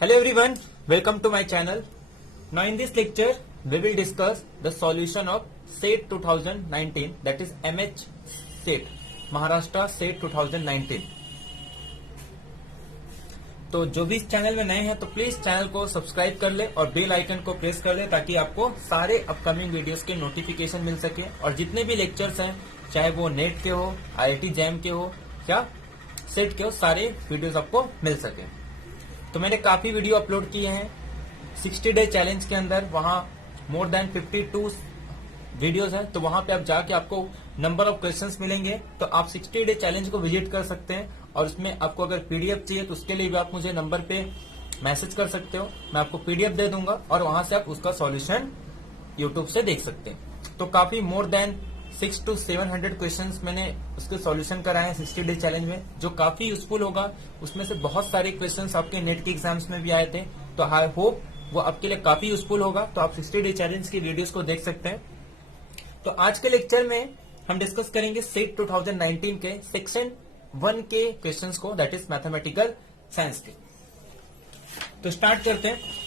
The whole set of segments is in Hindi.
Hello everyone, welcome to my channel. Now in this lecture, we will discuss the solution of SET 2019, that is MH SET, Maharashtra SET 2019. तो जो भी इस चैनल में नए हैं तो प्लीज चैनल को सब्सक्राइब कर ले और बेल आइकन को प्रेस कर ले ताकि आपको सारे अपकमिंग वीडियोस के नोटिफिकेशन मिल सके और जितने भी लेक्चर्स हैं चाहे वो नेट के हो, IIT जैम के हो या सेट के हो, सारे वीडियोस आपको मिल सके। तो मैंने काफी वीडियो अपलोड किए हैं 60 डे चैलेंज के अंदर, वहां मोर देन 52 वीडियोस है, तो वहां पे आप जाके आपको नंबर ऑफ क्वेश्चंस मिलेंगे। तो आप 60 डे चैलेंज को विजिट कर सकते हैं और उसमें आपको अगर पीडीएफ चाहिए तो उसके लिए भी आप मुझे नंबर पे मैसेज कर सकते हो, मैं आपको पीडीएफ दे दूंगा और वहां से आप उसका सॉल्यूशन यूट्यूब से देख सकते हैं। तो काफी मोर देन 600 to 700 क्वेश्चंस मैंने उसके सॉल्यूशन कराए हैं 60 डे चैलेंज में, जो काफी यूजफुल होगा। उसमें से बहुत सारे क्वेश्चंस आपके नेट के एग्जाम्स में भी आए थे, तो आई होप वो आपके लिए काफी यूजफुल होगा। तो आप 60 डे चैलेंज की वीडियोस को देख सकते हैं। तो आज के लेक्चर में हम डिस्कस करेंगे सेट 2019 के सेक्शन 1 के क्वेश्चंस को, दैट इज मैथमेटिकल साइंस के। तो स्टार्ट करते हैं।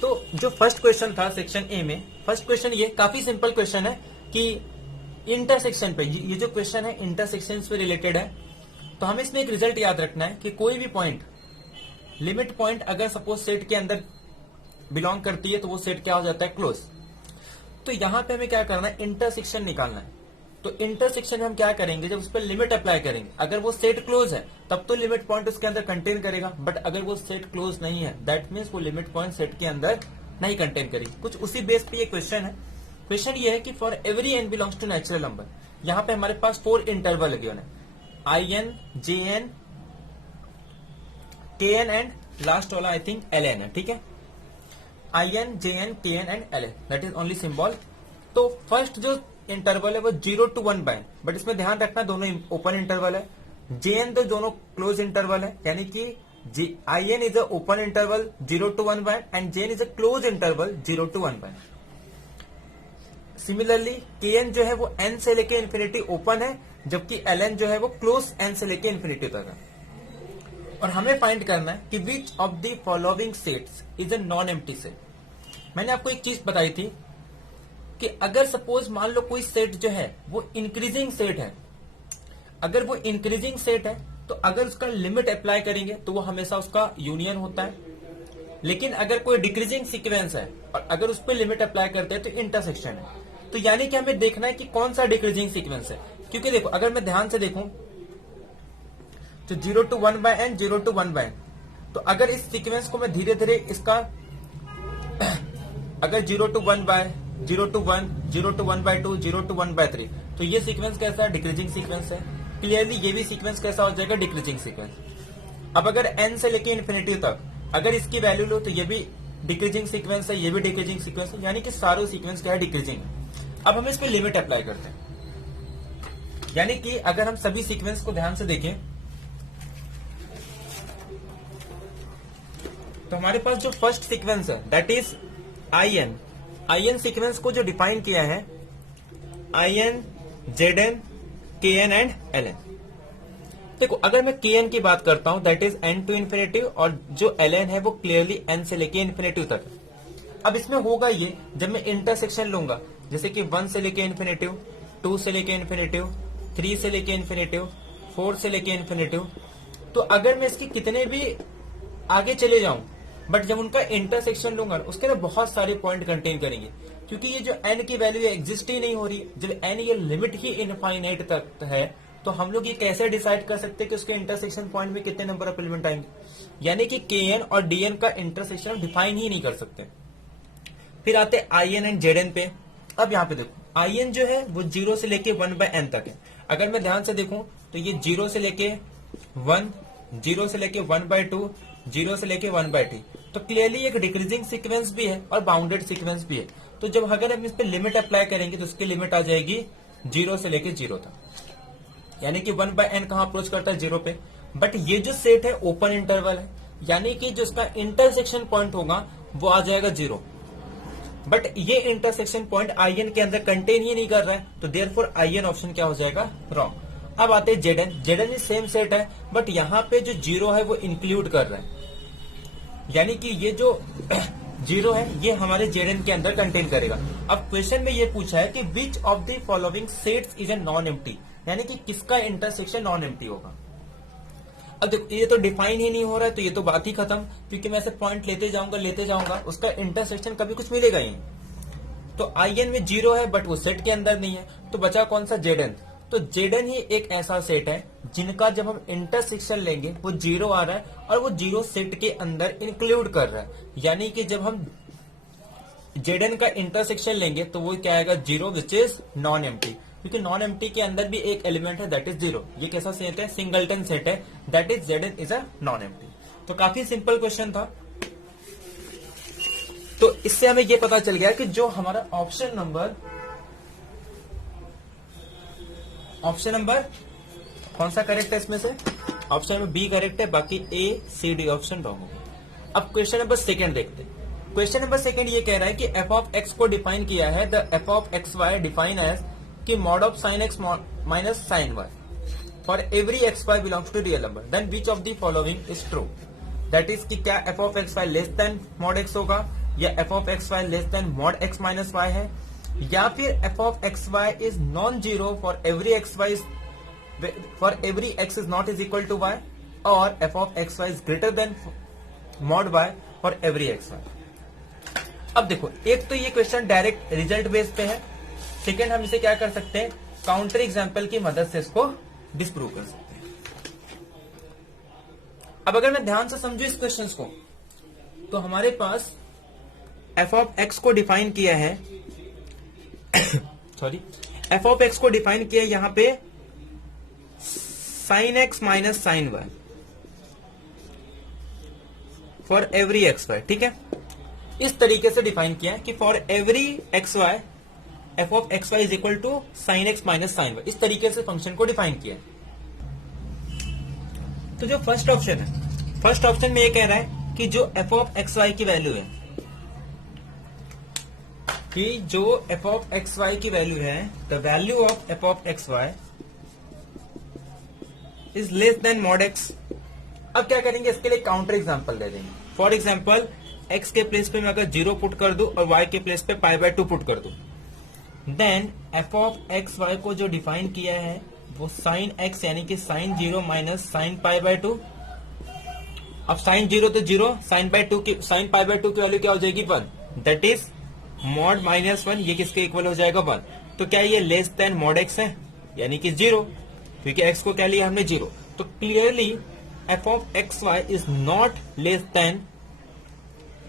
तो जो फर्स्ट क्वेश्चन था सेक्शन ए में, फर्स्ट क्वेश्चन ये काफी सिंपल क्वेश्चन है कि इंटरसेक्शन पे, ये जो क्वेश्चन है इंटरसेक्शन पे रिलेटेड है। तो हमें इसमें एक रिजल्ट याद रखना है कि कोई भी पॉइंट, लिमिट पॉइंट अगर सपोज सेट के अंदर बिलोंग करती है तो वो सेट क्या हो जाता है, क्लोज। तो यहां पे हमें क्या करना है, इंटरसेक्शन निकालना है। तो इंटरसेक्शन हम क्या करेंगे, जब उस पर लिमिट अप्लाई करेंगे, अगर वो सेट क्लोज है तब तो लिमिट पॉइंट उसके अंदर कंटेन करेगा, बट अगर वो सेट क्लोज नहीं है दैट मीन्स वो लिमिट पॉइंट सेट के अंदर नहीं कंटेन करेगी। कुछ उसी बेस पे ये क्वेश्चन है। क्वेश्चन ये है कि for every n belongs to natural number, यहाँ पे हमारे पास 4 इंटरवल लगे हुए हैं, IN, JN, KN and last वाला आई थिंक LN है, ठीक है। IN, JN, KN and LN, that is only symbol. तो फर्स्ट जो इंटरवल है वो 0 to 1 बाय, बट इसमें ध्यान रखना दोनों ओपन इंटरवल है। JN तो दोनों क्लोज इंटरवल है, यानी कि IN is a open interval 0 to 1 by and JN is a close interval 0 to 1 by. Similarly KN जो है वो N से लेके इन्फिनिटी ओपन है, जबकि LN जो है वो क्लोज N से लेके इन्फिनिटी तक है। और हमें फाइंड करना है कि विच of the following sets is a non empty set. मैंने आपको एक चीज बताई थी कि अगर सपोज मान लो कोई सेट जो है वो इंक्रीजिंग सेट है, अगर वो इंक्रीजिंग सेट है तो अगर उसका लिमिट अप्लाई करेंगे तो वो हमेशा उसका यूनियन होता है। लेकिन अगर कोई डिक्रीजिंग सीक्वेंस है और अगर उस पर लिमिट अप्लाई करते हैं तो इंटरसेक्शन है। तो यानी कि हमें देखना है कि कौन सा डिक्रीजिंग सीक्वेंस है, क्योंकि देखो अगर मैं ध्यान से देखूं तो 0 to 1 by and 0 to 1 by, तो अगर इस सीक्वेंस को मैं धीरे धीरे इसका अगर 0 to 1 bye 0 to 1, 0 to 1 by 2, 0 to 1 by 3, तो ये सीक्वेंस कैसा है, डिक्रीजिंग सीक्वेंस है। क्लियरली ये भी सीक्वेंस कैसा हो जाएगा, डिक्रीजिंग सीक्वेंस। अब अगर n से लेके इन्फिनिटी तक अगर इसकी वैल्यू लो तो ये भी डिक्रीजिंग सीक्वेंस है, ये भी डिक्रीजिंग सीक्वेंस है, यानी कि सारे सीक्वेंस क्या है, डिक्रीजिंग है। अब हम इस पे लिमिट अप्लाई करते हैं, यानी कि अगर हम सभी सीक्वेंस को ध्यान से देखें तो हमारे पास जो फर्स्ट सीक्वेंस है दैट इज IN सीक्वेंस को जो डिफाइन किया है IN, ZN, KN and LN। देखो अगर मैं KN की बात करता हूं that is N to infinity और जो LN है वो क्लियरली N से लेके इन्फिनिटी तक है। अब इसमें होगा ये, जब मैं इंटरसेक्शन लूंगा जैसे कि 1 से लेके इन्फिनिटी, 2 से लेके इन्फिनिटी, 3 से लेके इन्फिनिटी, 4 से लेके इन्फिनिटी, तो अगर मैं इसकी कितने भी आगे चले जाऊं बट जब उनका इंटरसेक्शन लूंगा उसके अंदर बहुत सारे पॉइंट कंटेन करेंगे, क्योंकि ये जो n की वैल्यू एग्जिस्ट ही नहीं हो रही। जब n ये लिमिट ही इनफाइनाइट तक है तो हम लोग ये कैसे डिसाइड कर सकते हैं कि उसके इंटरसेक्शन पॉइंट में कितने नंबर ऑफ एलिमेंट आएंगे, यानी कि KN और DN का इंटरसेक्शन डिफाइन ही नहीं कर सकते। फिर आते IN एंड ZN पे। अब यहाँ पे देखो IN जो है वो 0 से लेके 1 by n तक है। अगर मैं ध्यान से देखूं तो ये 0 से लेके 1, 0 से लेके 1 by 2, 0 से लेके 1 by 3, तो क्लियरली एक डिक्रीजिंग सीक्वेंस भी है और बाउंडेड सीक्वेंस भी है। तो जब अगर हम इस पे लिमिट अप्लाई करेंगे तो उसकी लिमिट आ जाएगी 0 से लेके 0 तक, यानी कि 1 by n कहां अप्रोच करता है, 0 पे। बट ये जो सेट है ओपन इंटरवल है, यानी कि जो उसका इंटरसेक्शन पॉइंट होगा वो आ जाएगा 0, बट ये इंटरसेक्शन पॉइंट IN के अंदर कंटेन ही नहीं कर रहा है, तो देयरफॉर IN ऑप्शन क्या हो जाएगा, रॉन्ग। अब आते हैं जेडन। जेडन भी सेम सेट है, बट यहाँ पे जो जीरो है वो इंक्लूड कर रहा है, यानी कि ये जो जीरो है ये हमारे जेडन के अंदर कंटेन करेगा। अब क्वेश्चन में ये पूछा है कि विच of the following sets is a non empty, यानी कि किसका इंटरसेक्शन नॉन एम्प्टी होगा। अब देखो ये तो डिफाइन ही नहीं हो रहा है, तो ये तो बात ही खत्म, क्योंकि मैं ऐसे पॉइंट लेते जाऊंगा उसका इंटरसेक्शन कभी कुछ मिलेगा ही। तो आईएन में जीरो है बट वो सेट के अंदर नहीं है, तो बचा कौन सा, जेडन। तो जेडन ही एक ऐसा सेट है जिनका जब हम इंटरसेक्शन लेंगे वो जीरो आ रहा है और वो जीरो सेट के अंदर इंक्लूड कर रहा है, यानी कि जब हम जेडन का इंटरसेक्शन लेंगे तो वो क्या आएगा, zero which is non empty, क्योंकि नॉन एम्प्टी के अंदर भी एक एलिमेंट है दैट इज जीरो। ये कैसा सेट है, सिंगलटन सेट है, that is ZN is a non empty. तो काफी सिंपल क्वेश्चन था। तो इससे हमें ये पता चल गया कि जो हमारा ऑप्शन नंबर कौन सा करेक्ट है इसमें से, ऑप्शन नंबर बी करेक्ट है, बाकी A C D option wrong हो गया। अब क्वेश्चन नंबर सेकंड देखते हैं। क्वेश्चन नंबर सेकंड ये कह रहा है कि एफ ऑफ एक्स को डिफाइन किया है, the f of x y define as कि mod of sine x minus sine y for every x y belongs to real number, then which of the following is true. That is कि क्या f of x y less than mod x होगा, या f of x y less than mod x minus y है, या फिर f of x y is non zero for every x is not is equal to y, और f of x y is greater than mod y for every x y. अब देखो, एक तो ये क्वेश्चन डायरेक्ट रिजल्ट बेस्ड पे है, सेकेंड हम इसे क्या कर सकते हैं, काउंटर एग्जाम्पल की मदद से इसको डिस्प्रूव कर सकते हैं। अब अगर मैं ध्यान से समझू इस क्वेश्चन को, तो हमारे पास एफ ऑफ एक्स को डिफाइन किया है सॉरी, एफ ऑफ एक्स को डिफाइन किया है यहां पे sine x minus sine y for every x y, ठीक है। इस तरीके से डिफाइन किया है कि for every x y f of x y is equal to sine x minus sine y, इस तरीके से फंक्शन को डिफाइन किया है। तो जो फर्स्ट ऑप्शन है, फर्स्ट ऑप्शन में ये कह रहा है कि जो एफ ऑफ एक्स वाई की वैल्यू है, कि जो एफ ऑफ एक्स वाई की वैल्यू है, the value of f of x y is less than mod x. अब क्या करेंगे, इसके लिए काउंटर एग्जांपल दे देंगे। फॉर एग्जांपल एक्स के प्लेस पे मैं अगर 0 पुट कर दूं और वाई के प्लेस पे पाई बाय 2 पुट कर दूं, then f of x y को जो डिफाइन किया है वो साइन एक्स यानी कि sine 0 minus sine pi by 2। अब साइन 0 तो 0, साइन पाई बाय 2 की वैल्यू क्या हो जाएगी 1, दैट इज मॉड माइनस 1, ये किसके इक्वल हो जाएगा 1। तो क्या ये लेस देन मॉड एक्स है, यानी कि 0, क्योंकि एक्स को क्या लिया हमने 0। तो clearly f of x y is not less than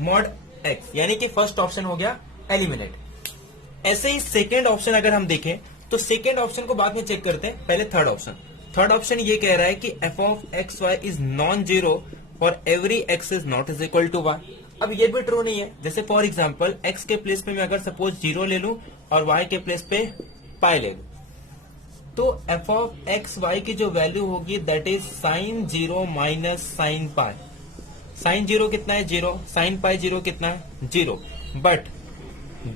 mod x, यानी कि फर्स्ट ऑप्शन हो गया एलिमिनेट। ऐसे ही सेकेंड ऑप्शन अगर हम देखें तो सेकेंड ऑप्शन को बाद में चेक करते हैं, पहले थर्ड ऑप्शन। थर्ड ऑप्शन ये कह रहा है कि f of x y is non zero for every x is not is equal to y. अब ये भी ट्रू नहीं है, जैसे फॉर एग्जाम्पल एक्स के प्लेस पे मैं अगर सपोज 0 ले लूं और वाई के प्लेस पे पाई ले लूं, तो एफ ऑफ एक्स वाई की जो वैल्यू होगी that is sine 0 minus sine pi. Sine 0 कितना है 0, साइन पाई 0 कितना है 0, but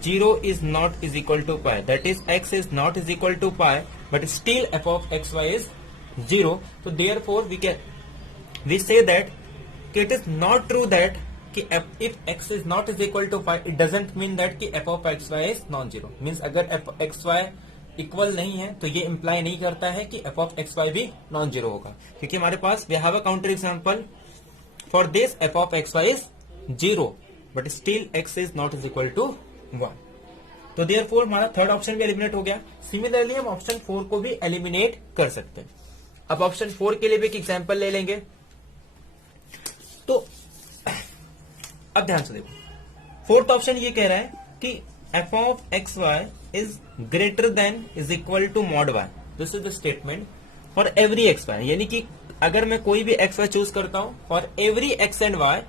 0 is not is equal to pi, that is x is not is equal to pi, but still f of xy is 0. So therefore we say that it is not true that कि if x is not is equal to pi, it doesn't mean that कि f of xy is non-zero. Means अगर f xy इक्वल नहीं है तो ये इंप्लाई नहीं करता है कि f of xy भी नॉन जीरो होगा, क्योंकि हमारे पास we have a counter example for this f of xy is 0, but still x is not is equal to 1. तो देयरफॉर हमारा थर्ड ऑप्शन भी एलिमिनेट हो गया। सिमिलरली हम ऑप्शन 4 को भी एलिमिनेट कर सकते हैं। अब ऑप्शन 4 के लिए भी एक एग्जांपल ले लेंगे। तो अब ध्यान से देखो, फोर्थ ऑप्शन ये कह रहा है कि f of x y is greater than is equal to mod y. This is the statement for every x y, यानी कि अगर मैं कोई भी एक्स वाई चूज करता हूं for every x and y,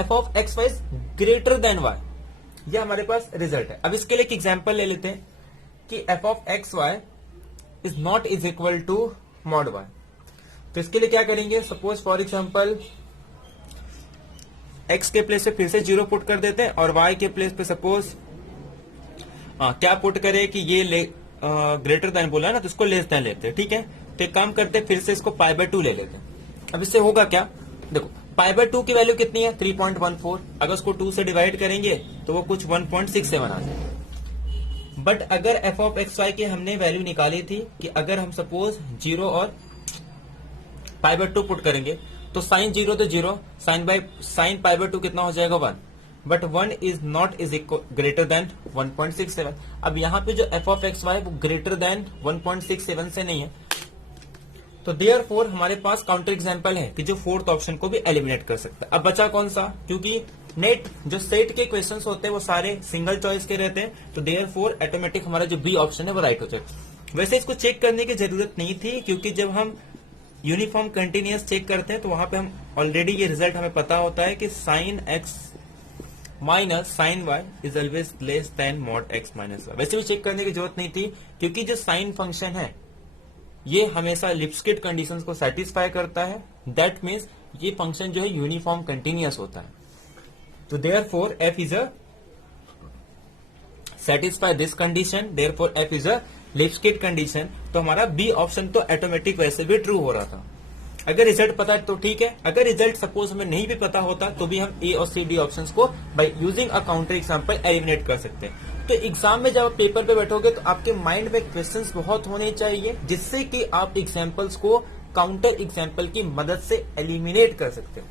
f of x y is greater than y. ये हमारे पास रिजल्ट है। अब इसके लिए एक एग्जांपल ले लेते हैं कि f of x y is not is equal to mod y. तो इसके लिए क्या करेंगे, सपोज फॉर एग्जांपल एक्स के प्लेस पे फिर से 0 पुट कर देते हैं और वाई के प्लेस पे सपोज क्या पुट करे कि ये ग्रेटर देन बोला ना, तो इसको लेस देन लेते हैं, ठीक है। तो एक काम करते हैं, फिर से इसको पाई बाय 2 ले लेते हैं। अब इससे होगा क्या, देखो पाई बाय 2 की वैल्यू कितनी है 3.14, अगर उसको 2 से डिवाइड करेंगे तो वो कुछ 1.67 आ जाएगा। बट अगर एफ ऑफ एक्स वाई की हमने वैल्यू निकाली थी कि अगर हम सपोज 0 और पाई बाय 2 पुट करेंगे तो साइन 0 तो 0, साइन पाई बाय 2 कितना हो जाएगा 1, but 1 is not is greater then 1.67। अब यहाँ पे जो एफ ऑफ एक्स वाई वो ग्रेटर देन 1.67 से नहीं है, तो देयरफॉर हमारे पास काउंटर एग्जांपल है कि जो फोर्थ ऑप्शन को भी एलिमिनेट कर सकता है। अब बचा कौन सा, क्योंकि नेट जो सेट के क्वेश्चंस होते हैं वो सारे सिंगल चॉइस के रहते हैं, तो देयरफॉर ऑटोमेटिक हमारा जो बी ऑप्शन है वो राइट हो जाएगा। वैसे इसको चेक करने की जरूरत नहीं थी, क्योंकि जब हम यूनिफॉर्म कंटिन्यूअस चेक करते हैं तो वहां पे हम ऑलरेडी ये रिजल्ट हमें पता होता है कि sine x minus sine y is always less than mod x minus y. वैसे भी चेक करने की जरूरत नहीं थी, क्योंकि जो साइन फंक्शन है ये हमेशा लिप्स्किट कंडीशंस को सेटिस्फाई करता है। दैट मीन्स ये फंक्शन जो है यूनिफॉर्म कंटिन्यूअस होता है। तो therefore f is a satisfy this condition, therefore f is a Lipschitz condition. तो हमारा बी ऑप्शन तो ऑटोमेटिक वैसे भी ट्रू हो रहा था। अगर रिजल्ट पता है तो ठीक है, अगर रिजल्ट सपोज हमें नहीं भी पता होता तो भी हम ए और सी डी ऑप्शंस को by using a counter example eliminate कर सकते हैं। तो एग्जाम में जब आप पेपर पे बैठोगे तो आपके माइंड में क्वेश्चंस बहुत होने चाहिए, जिससे कि आप एग्जांपल्स को काउंटर एग्जांपल की मदद से एलिमिनेट कर सकते हो।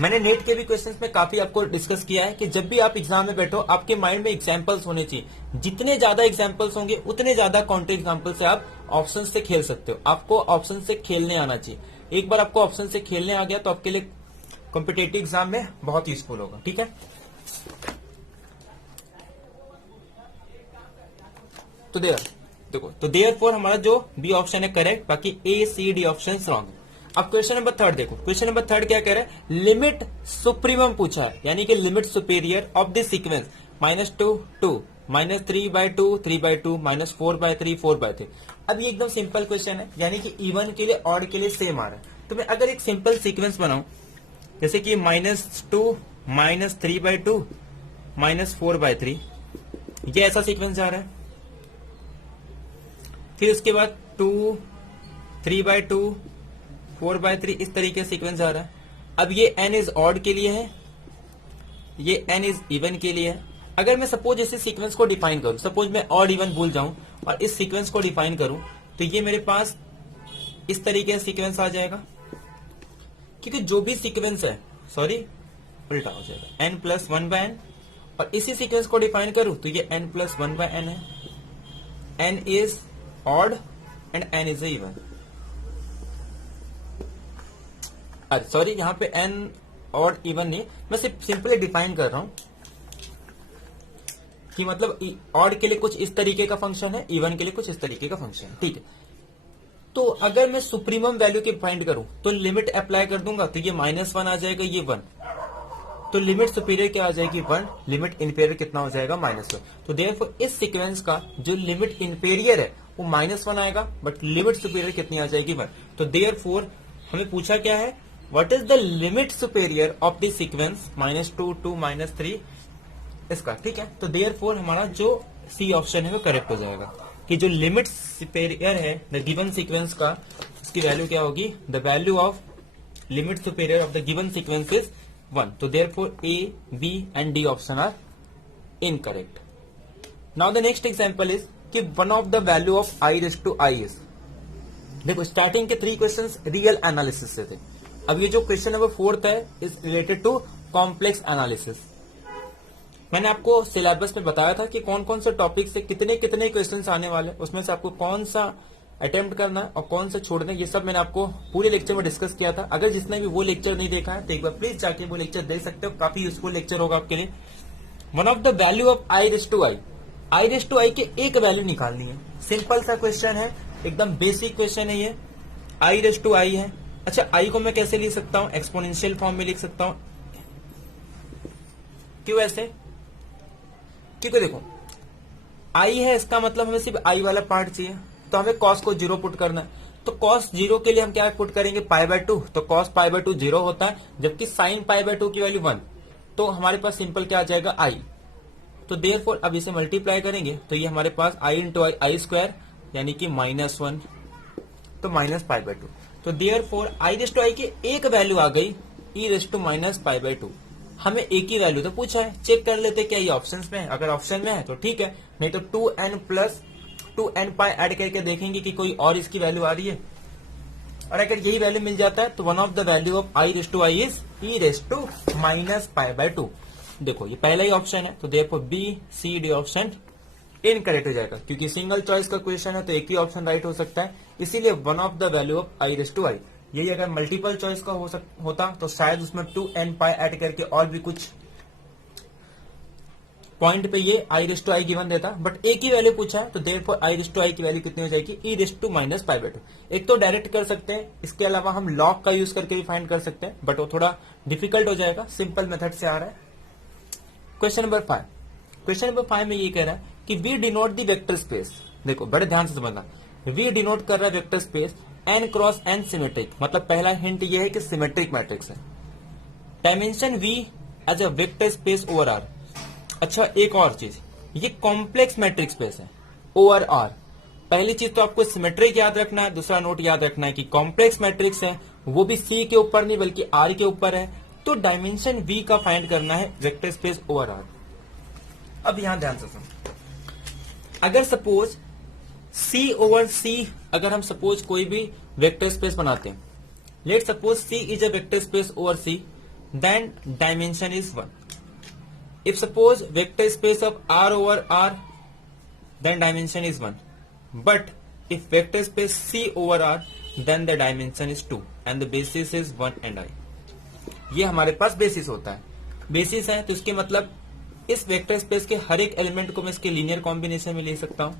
मैंने नेट के भी क्वेश्चंस में काफी आपको डिस्कस किया है कि जब भी आप एग्जाम में बैठो आपके माइंड में एग्जांपल्स होने चाहिए। जितने ज्यादा एग्जांपल्स होंगे उतने ज्यादा काउंटर एग्जांपल से आप ऑप्शन से खेल सकते हो। आपको ऑप्शन से खेलने आना चाहिए। एक बार आपको ऑप्शन से खेलने आ गया तो आपके लिए कॉम्पिटेटिव एग्जाम में बहुत यूजफुल होगा। ठीक है, तो देखो तो देयरफॉर हमारा जो बी ऑप्शन है करेक्ट, बाकी A C D option wrong है। अब क्वेश्चन नंबर 3 देखो, क्वेश्चन नंबर 3 क्या कह रहा है, लिमिट सुप्रीमम पूछा है, यानी कि limit superior of this sequence -2 2 -3/2 3/2 -4/3 4/3। अब ये एकदम सिंपल क्वेश्चन है, यानी कि इवन के लिए ऑड के लिए सेम आ रहा है। तो मैं अगर एक सिंपल सीक्वेंस बनाऊं जैसे कि -2 -3/2 -4/3, ये ऐसा सीक्वेंस जा रहा है। फिर उसके बाद 2 3/2 4/3 इस तरीके से सीक्वेंस आ रहा है। अब ये n इज ऑड के लिए है, ये n इज इवन के लिए है। अगर मैं सपोज इसी सीक्वेंस को डिफाइन करूं, सपोज मैं ऑड इवन भूल जाऊं और इस सीक्वेंस को डिफाइन करूं, तो ये मेरे पास इस तरीके से सीक्वेंस आ जाएगा। क्योंकि जो भी सीक्वेंस है उल्टा हो जाएगा n+1/n, और इसी सीक्वेंस को डिफाइन करूं तो ये n+1/n है। n is odd and n is even. Sorry, यहां पे n ऑड इवन नहीं, मैं सिर्फ सिंपली डिफाइन कर रहा हूं कि मतलब ऑड के लिए कुछ इस तरीके का फंक्शन है, इवन के लिए कुछ इस तरीके का फंक्शन है। ठीक है, तो अगर मैं सुप्रीमम वैल्यू की फाइंड करूं तो लिमिट अप्लाई कर दूंगा तो ये -1 आ जाएगा, ये 1। तो लिमिट सुपीरियर क्या आ जाएगी 1, लिमिट इंफीरियर कितना हो जाएगा -1। तो देयरफॉर इस सीक्वेंस का जो लिमिट इंफीरियर है वो -1 आएगा, बट लिमिट सुपीरियर कितनी आ जाएगी 1। तो देयरफॉर हमें पूछा क्या है, what is the limit superior of this sequence -2 2 -3 इसका। ठीक है, तो देयरफॉर हमारा जो सी ऑप्शन है वो करेक्ट हो जाएगा कि जो लिमिट सुपेरियर है द गिवन सीक्वेंस का, उसकी वैल्यू क्या होगी, the value of limit superior of the given sequence is 1। तो therefore A B and D option are incorrect. Now the next example is कि one of the value of i⁻i is, देखो स्टार्टिंग के 3 क्वेश्चंस रियल एनालिसिस से थे। अब ये जो क्वेश्चन नंबर 4 है is related to complex analysis. मैंने आपको सिलेबस में बताया था कि कौन कौन से टॉपिक से कितने कितने क्वेश्चंस आने वाले, उसमें से आपको कौन सा अटेम्प्ट करना है और कौन सा छोड़ना है, ये सब मैंने आपको पूरे लेक्चर में डिस्कस किया था। अगर जिसने भी वो लेक्चर नहीं देखा है तो एक बार प्लीज जाके वो लेक्चर देख सकते हो, काफी यूजफुल लेक्चर होगा आपके लिए। One of the value of i⁻i के एक वैल्यू निकालनी है। सिंपल सा क्वेश्चन है, एकदम बेसिक क्वेश्चन है ये। i⁻i है, अच्छा i को मैं कैसे लिख सकता हूं, एक्सपोनेंशियल फॉर्म में लिख सकता हूं। क्यों ऐसे, क्योंकि देखो i है, इसका मतलब हमें सिर्फ i वाला पार्ट चाहिए, तो हमें cos को 0 पुट करना है। तो cos 0 के लिए हम क्या पुट करेंगे, π/2, तो cos π/2 0 होता है, जबकि sin π/2 की वैल्यू 1। तो हमारे पास सिंपल क्या आ जाएगा i। तो देयरफॉर अब इसे मल्टीप्लाई करेंगे तो ये हमारे पास i × i² यानी कि -1 तो -π/2। तो देयरफॉर i की एक वैल्यू आ गई e−π/2। हमें एक ही वैल्यू तो पूछा है, चेक कर लेते क्या ये ऑप्शंस में है। अगर ऑप्शन में है तो ठीक है, नहीं तो 2n प्लस 2nπ ऐड करके देखेंगे कि कोई और इसकी वैल्यू आ रही है। और अगर यही वैल्यू मिल जाता है तो one of the value of i is e−π/2। देखो ये पहला ही ऑप्शन है, तो therefore b c D option incorrect हो जाएगा, क्योंकि सिंगल चॉइस का क्वेश्चन है तो एक ही ऑप्शन राइट हो सकता है, इसीलिए one of the value of i। यही अगर मल्टीपल चॉइस का होता तो शायद उसमें 2nπ ऐड करके और भी कुछ पॉइंट पे ये i गिवन देता, बट एक ही वैल्यू पूछा है तो देयरफॉर i की वैल्यू कितनी हो जाएगी e−π/2। एक तो डायरेक्ट कर सकते हैं, इसके अलावा हम लॉग का यूज करके भी फाइंड कर सकते हैं, बट वो थोड़ा डिफिकल्ट हो जाएगा, सिंपल मेथड से आ रहा है। Question number 5। क्वेश्चन नंबर 5 में ये कह रहा है कि V denote the vector space. देखो बड़े ध्यान से समझना, वी डिनोट कर रहा है vector space n cross n symmetric, मतलब पहला हिंट ये है कि सिमेट्रिक मैट्रिक्स है। Dimension v as a vector space over r। अच्छा एक और चीज, ये कॉम्प्लेक्स मैट्रिक स्पेस है ओवर r। पहली चीज तो आपको सिमेट्रिक याद रखना है, दूसरा नोट याद रखना है कि कॉम्प्लेक्स मैट्रिक्स है, वो भी c के ऊपर नहीं बल्कि r के ऊपर है, तो डायमेंशन v का फाइंड करना है वेक्टर स्पेस ओवर r। अब यहां ध्यान से सुनो, अगर सपोज C ओवर C, अगर हम सपोज कोई भी वेक्टर स्पेस बनाते हैं, let suppose C is a vector space over C, then dimension is 1। If suppose vector space of R over R, then dimension is 1, but if vector space C over R, then the dimension is 2 and the basis is 1 and I। ये हमारे पास बेसिस होता है, बेसिस है तो इसके मतलब इस वेक्टर स्पेस के हर एक एलिमेंट को मैं इसके लीनियर कॉम्बिनेशन में ले सकता हूं,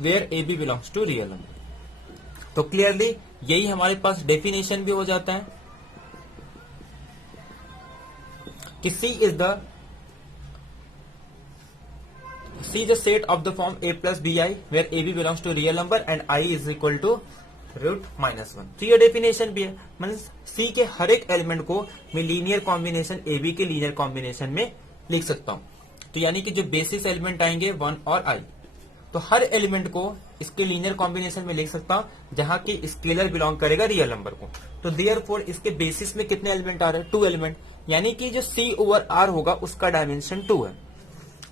where a b belongs to real number. तो क्लियरली यही हमारे पास डेफिनेशन भी हो जाता है कि C is the set of the form a plus b i, where a b belongs to real number and I is equal to √-1। तो ये डेफिनेशन भी है, मींस C के हर एक एलिमेंट को मैं लीनियर कॉम्बिनेशन ए बी के लीनियर कॉम्बिनेशन में लिख सकता हूं। तो यानी कि जो बेसिस एलिमेंट आएंगे 1 और I, तो हर एलिमेंट को इसके लीनियर कॉम्बिनेशन में लिख सकता हूं जहां की स्केलर बिलोंग करेगा रियल नंबर को। तो देयरफॉर इसके बेसिस में कितने एलिमेंट आ रहे हैं? 2 एलिमेंट, यानी कि जो C ओवर R होगा उसका डायमेंशन 2 है।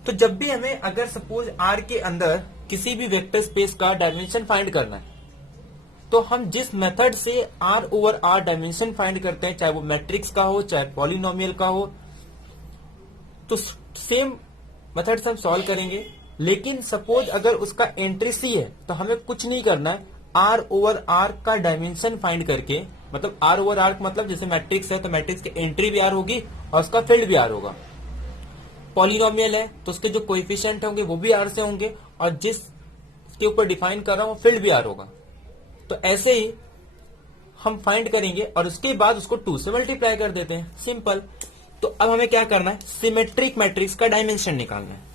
तो जब भी हमें अगर सपोज R के अंदर किसी भी वेक्टर स्पेस का डायमेंशन फाइंड करना है, तो हम जिस मेथड से R over R dimension find करते हैं, चाहे वो मैट्रिक्स का हो चाहे पॉलिनोमियल का हो, तो सेम मेथड से हम सॉल्व करेंगे। लेकिन सपोज अगर उसका एंट्री C है तो हमें कुछ नहीं करना है, R ओवर R का डायमेंशन फाइंड करके, मतलब R ओवर R मतलब जैसे मैट्रिक्स है तो मैट्रिक्स की एंट्री भी R होगी और उसका फील्ड भी R होगा। पॉलिनोमियल है तो उसके जो कोएफिशिएंट होंगे वो भी R से होंगे और जिस के ऊपर डिफाइन कर रहा हूं फील्ड भी R होगा। तो ऐसे ही हम फाइंड करेंगे और उसके बाद उसको 2 से मल्टीप्लाई कर देते हैं, सिंपल। तो अब हमें क्या करना है, सिमेट्रिक मैट्रिक्स का डायमेंशन निकालना है।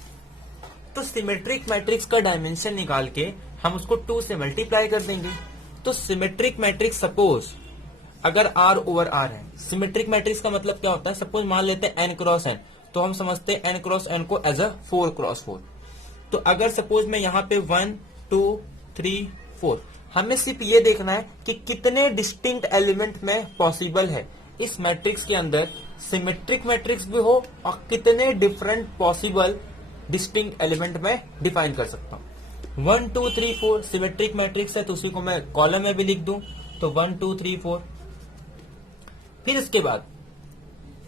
तो सिमेट्रिक मैट्रिक्स का डायमेंशन निकाल के हम उसको 2 से मल्टीप्लाई कर देंगे। तो सिमेट्रिक मैट्रिक्स सपोज अगर R ओवर R है, सिमेट्रिक मैट्रिक्स का मतलब क्या होता है, सपोज मान लेते हैं n क्रॉस n, तो हम समझते हैं n क्रॉस n को एज अ 4 क्रॉस 4। तो अगर सपोज मैं यहाँ पे 1 2 3 4, हमें सिर्फ ये देखना है कि कितने डिस्टिंक्ट एलिमेंट में पॉसिबल है इस मैट्रिक्स के अंदर सिमेट्रिक मैट्रिक्स भी हो और कितने डिफरेंट पॉसिबल डिस्टिंक्ट एलिमेंट में डिफाइन कर सकता हूं। 1 2 3 4 सिमेट्रिक मैट्रिक्स है तो उसी को मैं कॉलम में भी लिख दूं, तो 1 2 3 4। फिर इसके बाद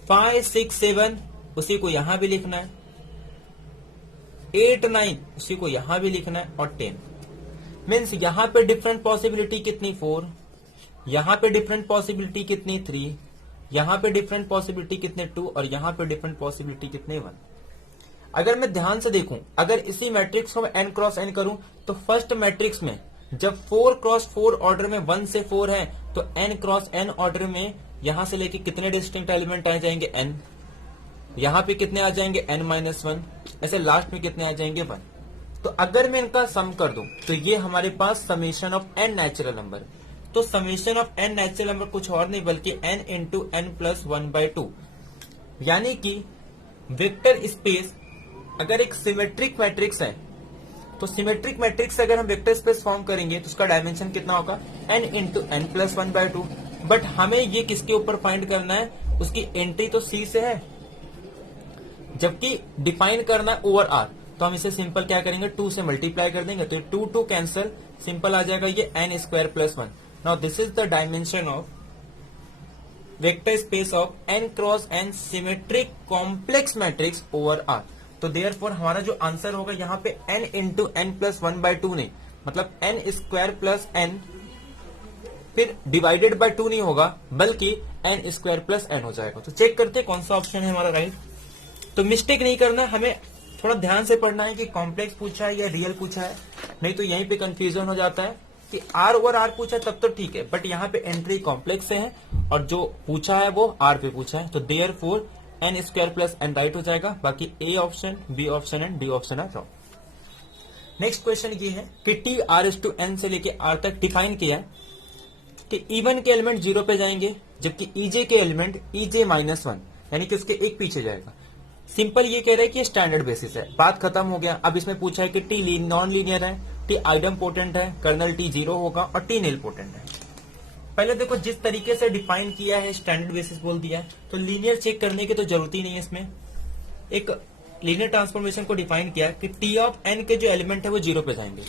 5 6 7 उसी को यहां भी लिखना है, 8 9 उसी को यहां भी लिखना है और 10। मीन्स यहां पे डिफरेंट पॉसिबिलिटी कितनी 4, यहां पे डिफरेंट पॉसिबिलिटी कितनी 3, यहां पे डिफरेंट पॉसिबिलिटी कितने 2 और यहां पे डिफरेंट पॉसिबिलिटी कितने 1। अगर मैं ध्यान से देखूं, अगर इसी मैट्रिक्स को मैं n क्रॉस n करूं तो फर्स्ट मैट्रिक्स में जब 4 क्रॉस 4 ऑर्डर में 1 से 4 है तो n क्रॉस n ऑर्डर में यहां से लेके कितने डिस्टिंक्ट एलिमेंट आ जाएंगे n, यहां पे कितने आ जाएंगे n-1, ऐसे लास्ट में कितने आ जाएंगे 1। तो अगर मैं इनका सम कर दूं तो ये हमारे पास summation of n natural number. तो summation of n natural number कुछ और नहीं बल्कि n इंटू n प्लस 1/2, यानी कि वेक्टर स्पेस अगर एक सिमेट्रिक मैट्रिक्स है तो सिमेट्रिक मैट्रिक्स से अगर हम वेक्टर स्पेस फॉर्म करेंगे तो उसका डायमेंशन कितना होगा, n into n plus 1/2। But हमें ये किसके ऊपर फाइंड करना है, उसकी एंट्री तो C से है, जबकि डिफाइन करना है ओवर R। तो हम इसे सिंपल क्या करेंगे, 2 से मल्टीप्लाई कर देंगे, तो 2 कैंसिल, सिंपल आ जाएगा ये n square plus 1। Now this is the dimension of vector space of n cross n symmetric complex matrix over R। तो देयरफॉर हमारा जो आंसर होगा यहाँ पे n इंटू एन प्लस 1/2 नहीं, मतलब n स्क्वायर प्लस n फिर डिवाइडेड बाय 2 नहीं होगा, बल्कि n स्क्वायर प्लस n हो जाएगा। तो चेक करते हैं कौन सा ऑप्शन है हमारा राइट। तो मिस्टेक नहीं करना, हमें थोड़ा ध्यान से पढ़ना है कि कॉम्प्लेक्स पूछा है या रियल पूछा है, नहीं तो यहीं पे कंफ्यूजन हो जाता है कि R ओवर R पूछा तब तो ठीक है, बट यहाँ पे एंट्री कॉम्प्लेक्स से है और जो पूछा है वो R पे पूछा है। तो therefore n square plus n right हो जाएगा, बाकी A option, B option and D option है रॉन्ग। नेक्स्ट क्वेश्चन ये है कि t r/n से लेके R तक डिफाइन किया है कि E1 के एलिमेंट 0 पे जाएंगे, जबकि EJ के एलिमेंट EJ-1 यानी कि उसके एक पीछे जाएगा। सिंपल ये कह रहा है कि स्टैंडर्ड बेसिस है, बात खत्म हो गया। अब इसमें पूछा है कि टी नॉन लीनियर है, टी आइडम पोटेंट है, कर्नल टी 0 होगा और टी नील पोटेंट है। पहले देखो जिस तरीके से डिफाइन किया है स्टैंडर्ड बेसिस बोल दिया है, तो लीनियर चेक करने की तो जरूरत ही नहीं है। इसमें एक लीनियर ट्रांसफॉर्मेशन को डिफाइन किया कि टी ऑफ एन के जो एलिमेंट है वो 0 पे जाएंगे।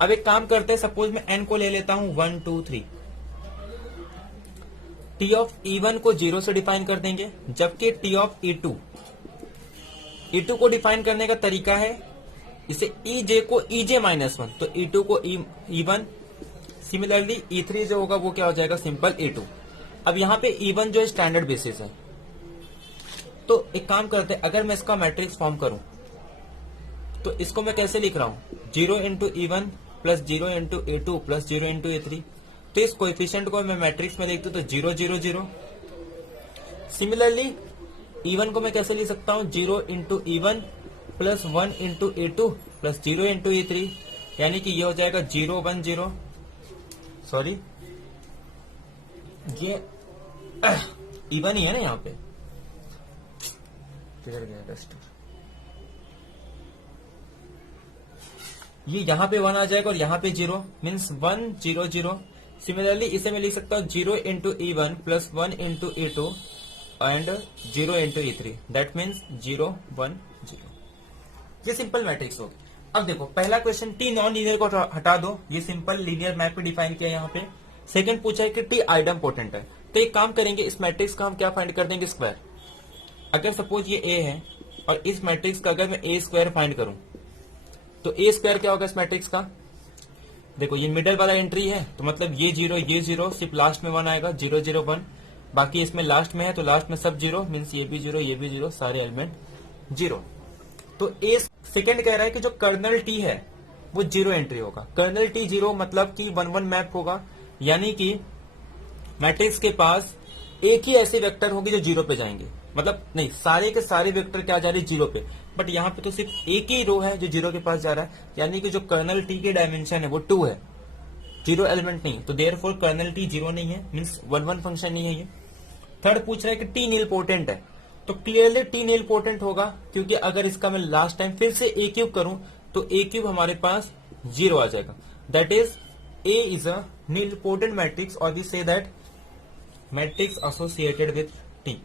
अब एक काम करते हैं, सपोज मैं एन को ले लेता हूं 1 2 3, टी ऑफ E1 को 0 से डिफाइन कर देंगे, जबकि टी ऑफ E2 को डिफाइन करने का तरीका है इसे EJ को EJ-1, तो E2 को E1, सिमिलरली E3 जो होगा वो क्या हो जाएगा, सिंपल E2। अब यहाँ पे E1 जो स्टैंडर्ड बेसिस है, तो एक काम करते हैं, अगर मैं इसका मैट्रिक्स फॉर्म करूं तो इसको मैं कैसे लिख रहा हूं, 0 into E1 plus 0 into E2 plus 0 into E3। तो इस कोएफिशिएंट को मैं मैट्रिक्स में लिख दूं तो 0 0 0। सिमिलरली E1 को मैं कैसे लिख सकता हूं, 0 into E1 plus 1 into E2 plus 0 into E3, यानी कि ये हो जाएगा 0 1 0। सॉरी ये E1 ही है ना, यहाँ पे किधर गया डस्टर, ये यहाँ पे 1 आ जाएगा और यहाँ पे 0, मीन्स 1 0 0। सिमिलरली इसे मैं लिख सकता हूँ 0 into E1 plus 1 into E2 and 0 into E3, that means 0 1 0। ये सिंपल मैट्रिक्स होगी। अब देखो पहला क्वेश्चन टी नॉन लीनियर को हटा दो, ये सिंपल लीनियर मैप पे डिफाइन किया यहाँ पे। सेकंड पूछा है कि टी आइडम पोटेंट है, तो एक काम करेंगे, इस मैट्रिक्स का हम क्या फाइंड कर देंगे, स्क्वायर। अगर सपोज ये ए है और इस मैट्रिक्स का अगर मैं ए स्क्वायर फाइंड करूं तो ए स्क्वायर क्या होगा इस मैट्रिक्स का, देखो ये मिडल वाला एंट्री है तो मतलब ये 0 सिर्फ लास्ट में 1 आएगा, 0 0 1। बाकी इसमें लास्ट में है तो लास्ट में सब 0, मीन्स ये भी 0 ये भी 0, सारे एलिमेंट 0। तो ए सेकेंड कह रहा है कि जो कर्नल टी है वो 0 एंट्री होगा। कर्नल टी 0 मतलब कि 1 1 मैप होगा, यानी कि मैट्रिक्स के पास एक ही ऐसे वेक्टर होंगे जो 0 पे जाएंगे, मतलब नहीं सारे के सारे वेक्टर क्या जा रहे हैं 0 पे, बट यहाँ पे तो सिर्फ एक ही रो है जो 0 के पास जा रहा है, यानी कि जो कर्नल टी के डायमेंशन है वो 2 है, 0 एलिमेंट नहीं। तो देयरफॉर कर्नल टी 0 नहीं है, मीन्स 1 1 फंक्शन नहीं है ये। थर्ड पूछ रहा है कि टी नील पोटेंट है, तो क्लियरली टी नील पोटेंट होगा, क्योंकि अगर इसका मैं लास्ट टाइम फिर से ए क्यूब करूं तो ए क्यूब हमारे पास 0 आ जाएगा, that is A is a nilpotent matrix, और we say that matrix associated with T.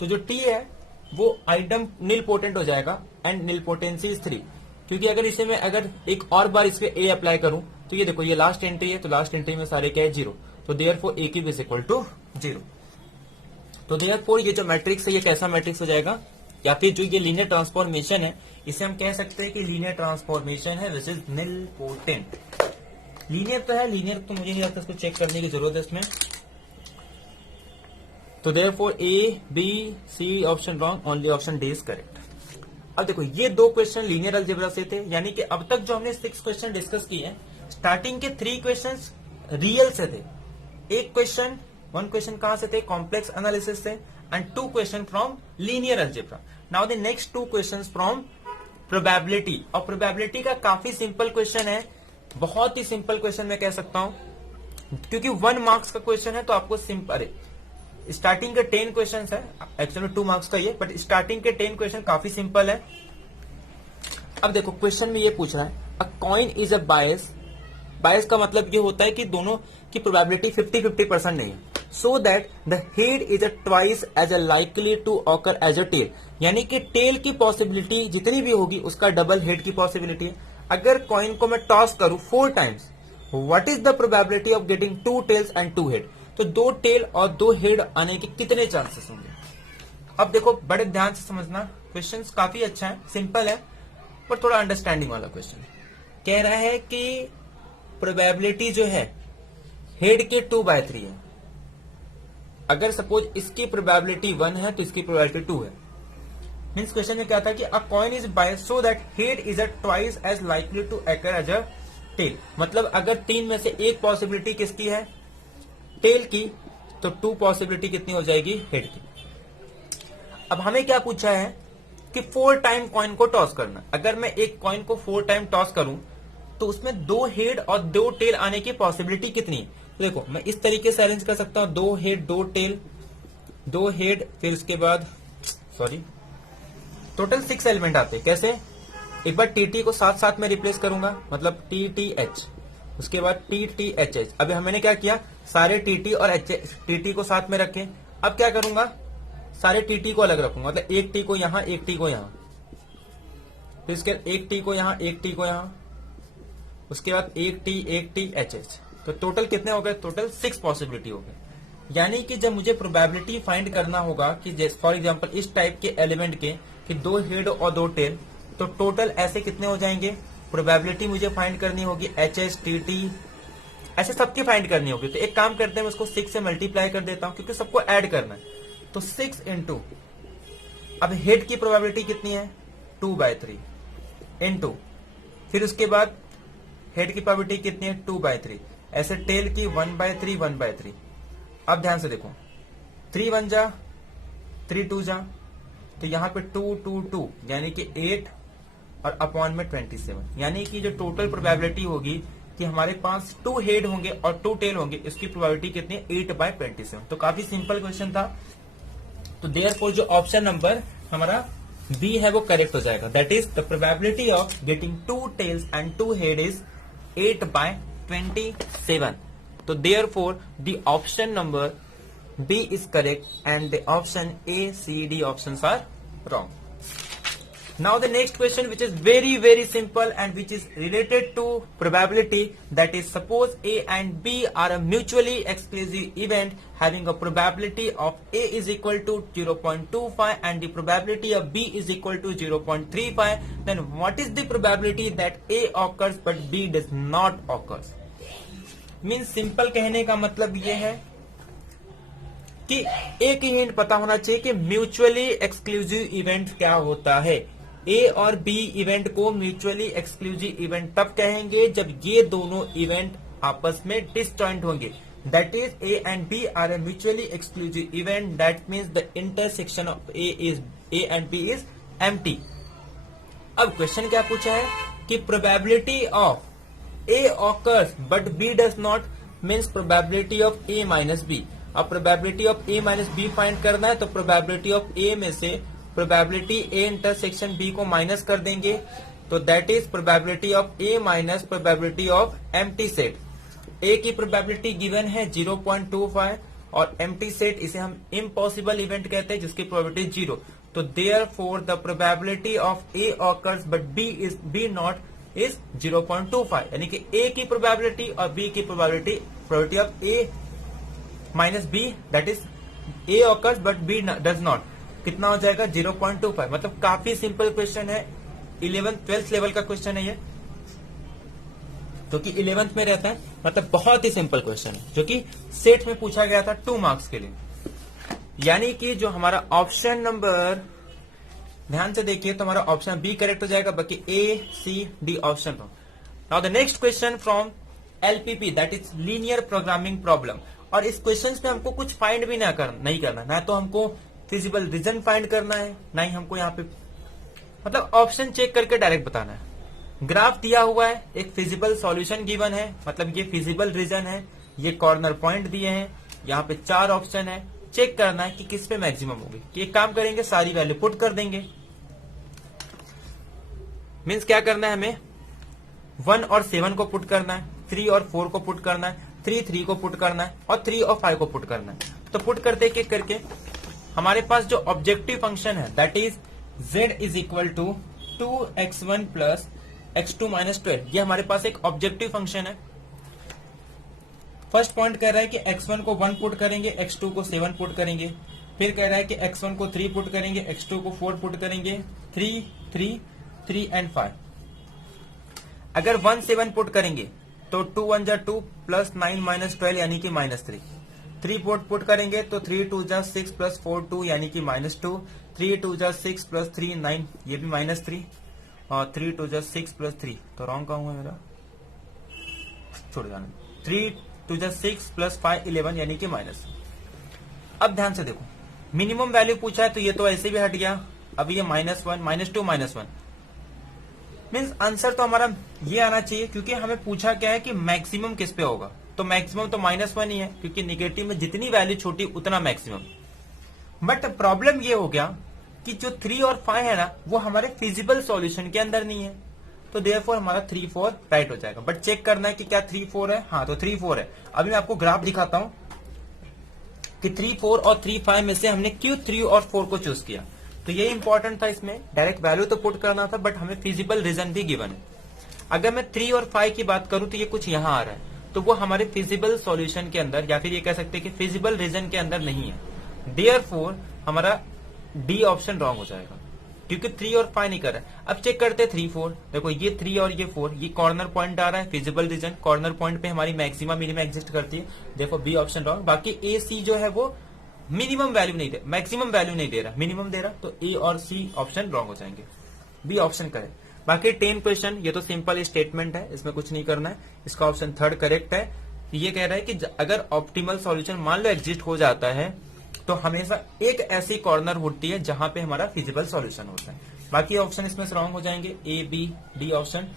तो जो टी है वो आइडम नील पोटेंट हो जाएगा एंड नील पोटेंसी इज 3, क्योंकि अगर इसे मैं अगर एक और बार इस पे ए अप्लाई करूं तो ये देखो ये लास्ट एंट्री है, तो लास्ट एंट्री में सारे क्या है 0, तो therefore a cube is equal to 0। तो देयरफॉर ये जो मैट्रिक्स है ये कैसा मैट्रिक्स हो जाएगा, या फिर जो ये लीनियर ट्रांसफॉर्मेशन है इसे हम कह सकते हैं कि लीनियर ट्रांसफॉर्मेशन है which is nilpotent. Linear तो है, लीनियर तो मुझे नहीं लगता इसको चेक करने की जरूरत है इसमें। तो therefore A b c option wrong, only option d is correct. अब देखो ये 2 क्वेश्चन लीनियर अलजेब्रा से थे, यानी कि अब तक जो हमने 6 क्वेश्चन डिस्कस किए हैं, स्टार्टिंग के 3 क्वेश्चन रियल से थे, एक क्वेश्चन 1 क्वेश्चन कहां से थे, कॉम्प्लेक्स एनालिसिस से, and 2 question from linear algebra. Now the next 2 question from probability, और प्रोबेबिलिटी का काफी सिंपल क्वेश्चन है, बहुत ही सिंपल क्वेश्चन मैं कह सकता हूं, क्योंकि 1 मार्क्स का क्वेश्चन है तो आपको सिंपल, अरे स्टार्टिंग के 10 क्वेश्चन है, एक्चुअली 2 मार्क्स का ये, बट स्टार्टिंग के 10 क्वेश्चन काफी सिंपल है। अब देखो क्वेश्चन में ये पूछ रहा है अ कॉइन इज अ बायस। बायस का मतलब ये होता है कि दोनों की प्रोबेबिलिटी 50-50% नहीं है। So that the head is a twice as a likely to occur as a tail, यानी कि टेल की पॉसिबिलिटी जितनी भी होगी उसका डबल हेड की पॉसिबिलिटी है। अगर कॉइन को मैं टॉस करूं 4 times, what is the probability of getting 2 tails and 2 head, तो 2 टेल और 2 हेड आने के कितने चांसेस होंगे। अब देखो बड़े ध्यान से समझना, क्वेश्चन काफी अच्छा है, सिंपल है, पर थोड़ा अंडरस्टैंडिंग वाला क्वेश्चन। कह रहा है कि प्रोबेबिलिटी जो है हेड के 2/3 है। अगर सपोज इसकी प्रोबेबिलिटी 1 है तो इसकी प्रोबेबिलिटी 2 है। मीन्स क्वेश्चन में क्या था कि a coin is biased so that head is a twice as likely to occur as a tail. मतलब अगर 3 में से 1 पॉसिबिलिटी किसकी है, टेल की, तो 2 पॉसिबिलिटी कितनी हो जाएगी, हेड की। अब हमें क्या पूछा है कि 4 टाइम कॉइन को टॉस करना। अगर मैं एक कॉइन को 4 टाइम टॉस करूं तो उसमें 2 हेड और 2 टेल आने की पॉसिबिलिटी कितनी है। तो देखो मैं इस तरीके से अरेंज कर सकता हूं, 2 हेड 2 टेल, 2 हेड, फिर उसके बाद टोटल 6 एलिमेंट आते हैं। कैसे, एक बार टी को साथ साथ में रिप्लेस करूंगा, मतलब TTH, उसके बाद TTHH। अभी मैंने क्या किया, सारे TT और TT को साथ में रखे। अब क्या करूंगा, सारे TT को अलग रखूंगा, मतलब एक T को यहां, एक T को यहां, फिर इसके एक T को यहां, एक T को यहां, उसके बाद एक T HH। तो टोटल कितने हो गए, टोटल 6 पॉसिबिलिटी हो गए। यानी कि जब मुझे प्रोबेबिलिटी फाइंड करना होगा कि जैसे फॉर एग्जांपल इस टाइप के एलिमेंट के कि 2 हेड और 2 टेल, तो टोटल ऐसे कितने हो जाएंगे, प्रोबेबिलिटी मुझे फाइंड करनी होगी, HH TT ऐसे सबकी फाइंड करनी होगी। तो एक काम करते हैं, मैं उसको 6 से मल्टीप्लाई कर देता हूं क्योंकि सबको ऐड करना है। तो 6 इंटू, अब हेड की प्रोबेबिलिटी कितनी है, 2/3 इंटू, फिर उसके बाद हेड की प्रोबेबिलिटी कितनी है, 2/3, ऐसे टेल की 1/3 1/3। अब ध्यान से देखो, 3 1 जा, 3 2 जा, तो यहां पे 2 2 2 यानी कि 8 और अपॉन में 27, यानी कि जो टोटल प्रोबेबिलिटी होगी कि हमारे पास 2 हेड होंगे और 2 टेल होंगे, इसकी प्रोबेबिलिटी कितनी है, 8/27। तो काफी सिंपल क्वेश्चन था। तो देयरफॉर जो ऑप्शन नंबर हमारा बी है वो करेक्ट हो जाएगा। That is the probability of getting 2 tails and 2 head is 8/27. So therefore the option number B is correct and the option A, C, D options are wrong. Now the next question, which is very simple and which is related to probability, that is suppose A and B are a mutually exclusive event having a probability of A is equal to 0.25 and the probability of B is equal to 0.35, then what is the probability that A occurs but B does not occurs? Means simple कहने का मतलब ये है कि एक ही हिंट पता होना चाहिए कि म्यूचुअली एक्सक्लूसिव इवेंट क्या होता है। ए और बी इवेंट को म्यूचुअली एक्सक्लूसिव इवेंट तब कहेंगे जब ये दोनों इवेंट आपस में डिसजॉइंट होंगे। That is A and B are a mutually exclusive event, that means the intersection of A and B is empty. अब क्वेश्चन क्या पूछा है कि probability of A occurs but B does not, means probability of A minus B. अब probability of A minus B find करना है तो प्रोबेबिलिटी ऑफ ए में से प्रोबेबिलिटी ए इंटरसेक्शन बी को माइनस कर देंगे, तो that is probability of A minus probability of empty set. A की प्रोबेबिलिटी गिवन है 0.25 और एम्प्टी सेट इसे हम इम्पॉसिबल इवेंट कहते हैं जिसकी प्रोबेबिलिटी 0। तो therefore the probability of A occurs but b not is 0.25, यानी कि ए की प्रोबेबिलिटी और बी की probability of A minus b, that is a occurs but B does not, कितना हो जाएगा 0.25। मतलब काफी सिंपल क्वेश्चन है, 11th-12th लेवल का क्वेश्चन है ये, जो कि 11th में रहता है। मतलब बहुत ही सिंपल क्वेश्चन है जो कि सेट में पूछा गया था 2 मार्क्स के लिए। यानी कि जो हमारा ऑप्शन नंबर, ध्यान से देखिए, तो हमारा ऑप्शन बी करेक्ट हो जाएगा, बाकी A C D option wrong. Now the next question from LPP, that is linear programming problem. और इस क्वेश्चन में हमको कुछ फाइंड भी नहीं करना, ना तो हमको फिजिबल रीजन फाइंड करना है, ना ही हमको यहाँ पे मतलब ऑप्शन चेक करके डायरेक्ट बताना है। ग्राफ दिया हुआ है, एक फिजिबल सॉल्यूशन गिवन है, मतलब ये फिजिबल रीजन है, ये कॉर्नर पॉइंट दिए हैं, यहाँ पे 4 ऑप्शन है, चेक करना है कि किस पे मैक्सिमम होगी। एक काम करेंगे, सारी वैल्यू पुट कर देंगे। मीन्स क्या करना है हमें, 1 और 7 को पुट करना है, 3 और 4 को पुट करना है, 3 को पुट करना है और 3 और 5 को पुट करना है। तो पुट करते एक करके हमारे पास जो ऑब्जेक्टिव फंक्शन है that is z is equal to 2x1 plus x2 minus 12, ये हमारे पास एक ऑब्जेक्टिव फंक्शन है। फर्स्ट पॉइंट कह रहा है कि x1 को 1 पुट करेंगे, x2 को 7 पुट करेंगे, फिर कह रहा है कि x1 को 3 पुट करेंगे, x2 को 4 पुट करेंगे, 3 3 3 एंड 5। अगर 1 7 पुट करेंगे तो 2 1 जा 2 प्लस 9 माइनस 12 यानी कि -3। 3 पुट करेंगे तो 3 2 जा 6 प्लस 4 2 यानी कि -2। 3 2 जा 6 प्लस 3 9, ये भी -3 और 3 2 जा 6 प्लस 3 तो रॉन्ग कहूंगा मेरा, छोड़ जाना। 3 2 जा 6 प्लस 5 11 यानी कि माइनस। अब ध्यान से देखो, मिनिमम वैल्यू पूछा है तो ये तो ऐसे भी हट गया। अब ये -1 -2 -1 मीन्स आंसर तो हमारा ये आना चाहिए, क्योंकि हमें पूछा क्या है कि मैक्सिमम किस पे होगा, तो मैक्सिमम तो -1 ही है, क्योंकि निगेटिव में जितनी वैल्यू छोटी उतना मैक्सिमम। बट प्रॉब्लम ये हो गया कि जो 3 और 5 है ना वो हमारे फिजिबल सॉल्यूशन के अंदर नहीं है, तो देयरफॉर हमारा 3 4 राइट हो जाएगा। बट चेक करना है कि क्या 3 4 है, हाँ तो 3 4 है। अभी मैं आपको ग्राफ दिखाता हूं कि 3 4 और 3 5 में से हमने क्यों 3 और 4 को चूज किया। तो ये इंपॉर्टेंट था, इसमें डायरेक्ट वैल्यू तो पुट करना था बट हमें फिजिबल रीजन भी गिवन है। अगर मैं 3 और 5 की बात करूं तो ये कुछ यहां आ रहा है, तो वो हमारे फिजिबल सॉल्यूशन के अंदर या फिर ये कह सकते हैं कि फिजिबल रीजन के अंदर नहीं है। देयरफॉर हमारा डी ऑप्शन रॉन्ग हो जाएगा, क्योंकि 3 और 5 नहीं कर रहा है। अब चेक करते हैं 3 4, देखो ये 3 और ये 4, ये कॉर्नर पॉइंट आ रहा है, फिजिबल रीजन कॉर्नर पॉइंट पे हमारी मैक्सिमा मिनिमम एग्जिस्ट करती है, देखो बी ऑप्शन रॉन्ग। बाकी ए सी जो है वो मिनिमम वैल्यू नहीं दे, मैक्सिमम वैल्यू नहीं दे रहा, मिनिमम दे रहा, तो ए और सी ऑप्शन रॉन्ग हो जाएंगे, बी ऑप्शन करें। बाकी 10 क्वेश्चन ये तो सिंपल स्टेटमेंट है, इसमें कुछ नहीं करना है, इसका ऑप्शन 3 करेक्ट है। ये कह रहा है कि अगर ऑप्टिमल सॉल्यूशन मान लो एग्जिस्ट हो जाता है तो हमेशा एक ऐसी कॉर्नर होती है जहां पे हमारा फिजिबल सॉल्यूशन होता है। बाकी ऑप्शन इसमें से रॉन्ग हो जाएंगे, ए बी डी ऑप्शन।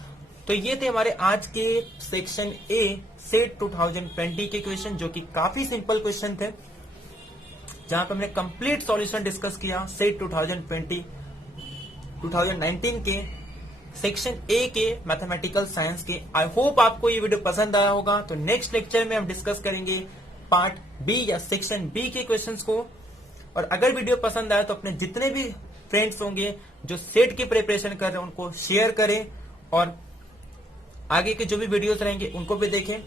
तो ये थे हमारे आज के सेक्शन ए सेट 2020 के क्वेश्चन, जो कि काफी सिंपल क्वेश्चन थे, जहां पे हमने कंप्लीट सॉल्यूशन डिस्कस किया सेट 2019 के सेक्शन ए के मैथमेटिकल साइंस के। आई होप आपको ये वीडियो पसंद आया होगा। तो नेक्स्ट लेक्चर में हम डिस्कस करेंगे पार्ट बी या सेक्शन बी के क्वेश्चंस को। और अगर वीडियो पसंद आया तो अपने जितने भी फ्रेंड्स होंगे जो सेट की प्रिपरेशन कर रहे हैं उनको शेयर करें, और आगे के जो भी वीडियोस रहेंगे उनको भी देखें।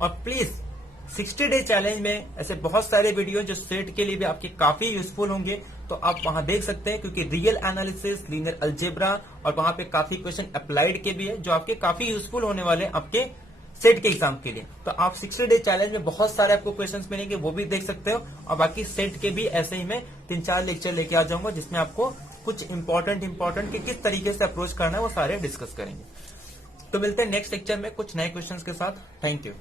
और प्लीज 60 डे चैलेंज में ऐसे बहुत सारे वीडियो जो सेट के लिए भी आपके काफी यूजफुल होंगे, तो आप वहां देख सकते हैं, क्योंकि रियल एनालिसिस, लीनियर अलजेब्रा और वहां पे काफी क्वेश्चन अप्लाइड के भी है जो आपके काफी यूजफुल होने वाले हैं आपके सेट के एग्जाम के लिए। तो आप 60 डे चैलेंज में बहुत सारे आपको क्वेश्चंस मिलेंगे, वो भी देख सकते हो। और बाकी सेट के भी ऐसे ही मैं 3-4 लेक्चर लेके आ जाऊंगा, जिसमें आपको कुछ इंपॉर्टेंट कि किस तरीके से अप्रोच करना है वो सारे डिस्कस करेंगे। तो मिलते हैं नेक्स्ट लेक्चर में कुछ नए क्वेश्चंस के साथ। Thank you.